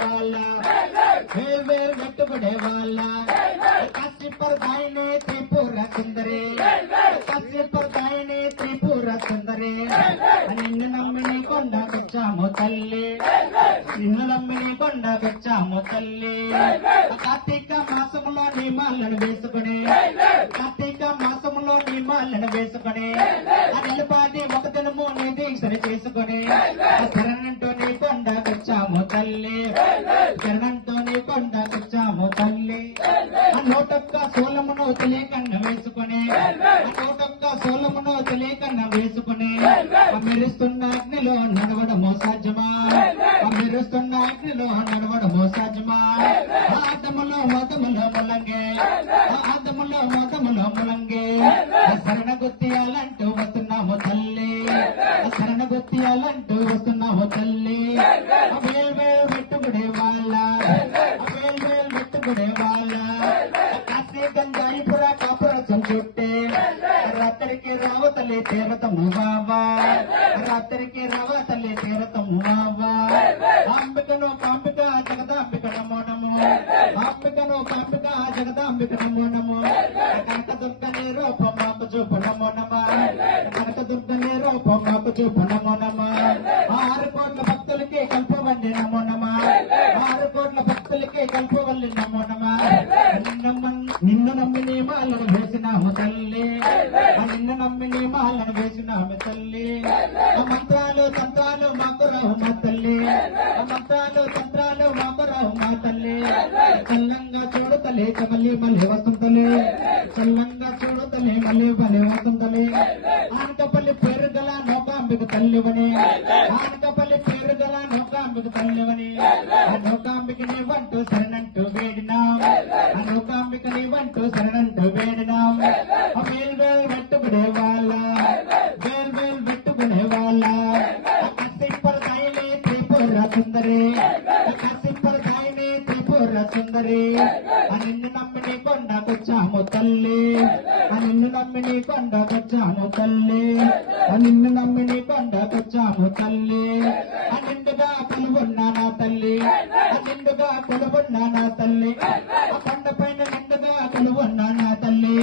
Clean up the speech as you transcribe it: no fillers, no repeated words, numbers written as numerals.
వాళ్ళ పెట్టుబడే వాళ్ళ కాశీ పరదాయిని త్రిపుర సుందరి కాశీ పరదాయిని త్రిపుర సుందరి నిన్ను నమ్మిని కొండకొచ్చాము తల్లి నిన్ను నమ్మిని కొండకొచ్చాము తల్లి కార్తీక మాసంలో నియమాలను వేసుకుని కార్తీక మాసంలో నియమాలను వేసుకుని నిలపాటి ఒక దినము నీ దీక్షను చేసుకుని శరణంటూ నీ కొండకొచ్చాము తల్లి శరణంతో నీ కొండకొచ్చాము తల్లి నోటొక్క సోలమును తెలియకన్న వేసుకుని నోటొక్క సోలమును తెలియకన్న వేసుకుని మెరుస్తున్న అగ్నిలో నడవడము సాధ్యమా మెరుస్తున్న అగ్నిలో నడవడము సాధ్యమా ఆదములో మోదములో ములంగే ఆదములో మోదములో ములంగే శరణగుత్తియాలంటూ వస్తున్నాము తల్లి శరణగుత్తియాలంటూ వస్తున్నాము తల్లి వేల్ పెట్టుకునే వాళ్ళ వేల్ పెట్టుకునే వాళ్ళ కాశీ గంగాయిపుర కాపురసం చుట్టే రాత్రికి రావతలే తీరతము బాబా రాత్రికి రావతలే తీరతము బాబా అంబికను కాంబిక జగదాంబిక నమోనము అంబికను కాంబిక జగదాంబిక నమోనము కనకదుర్గని రూపం మాకు చూపు నమోనమా కనకదుర్గని రూపం మాకు చూపు నమోనమా 6 కోట్ల భక్తులకి కల్పవండి నమోనమా 6 కోట్ల భక్తులకి కల్పవల్లి నమోనమా నిన్ను నమ్మి నీ మాలను వేసినాము తల్లి నిన్ను నమ్మి నీ మాలను వేసినాము తల్లి మంత్రాలు తంత్రాలు మాకు రావు మా తల్లి మంత్రాలు తంత్రాలు మాకు రావు మా తల్లి చల్లంగా చూడతలే మళ్ళీ మళ్ళీ వస్తుందలే చల్లంగా చూడతలే మళ్ళీ మళ్ళీ వస్తుందలే ఆనకపల్లి పేరు గల నౌకాంబిక తల్లివని ఆనకపల్లి పేరు గల నౌకాంబిక తల్లివని ఆ నౌకాంబికని వంటూ శరణంటూ వేడినాం ఆ నౌకాంబికని వంటూ శరణంటూ వేడినాం వేల్ పెట్టుకునే వాళ్ళ వేల్ పెట్టుకునే వాళ్ళ కాశీపరదాయిని త్రిపుర సుందరి కాశీపరదాయిని త్రిపుర సుందరి నిన్ను నమ్మిని కొండకొచ్చాము తల్లి నిన్ను నమ్మిని కొండకొచ్చాము తల్లి నిన్ను నమ్మిని కొండకొచ్చాము తల్లి నిండుగా కొలువున్నా నా తల్లి నిండుగా కొలువున్నా నా తల్లి కొండ పైన నిండుగా కొలువున్నా నా తల్లి